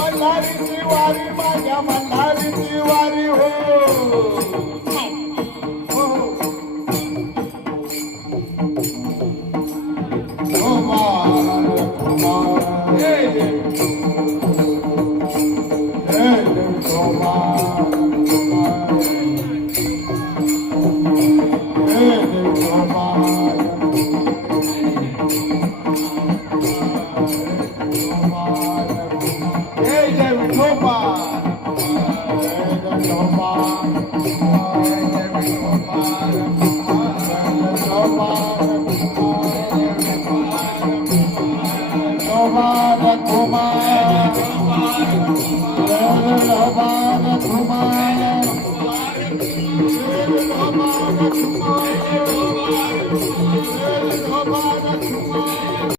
मल्हारीची वारी माझ्या मल्हारीची वारी हो. Oh, my God.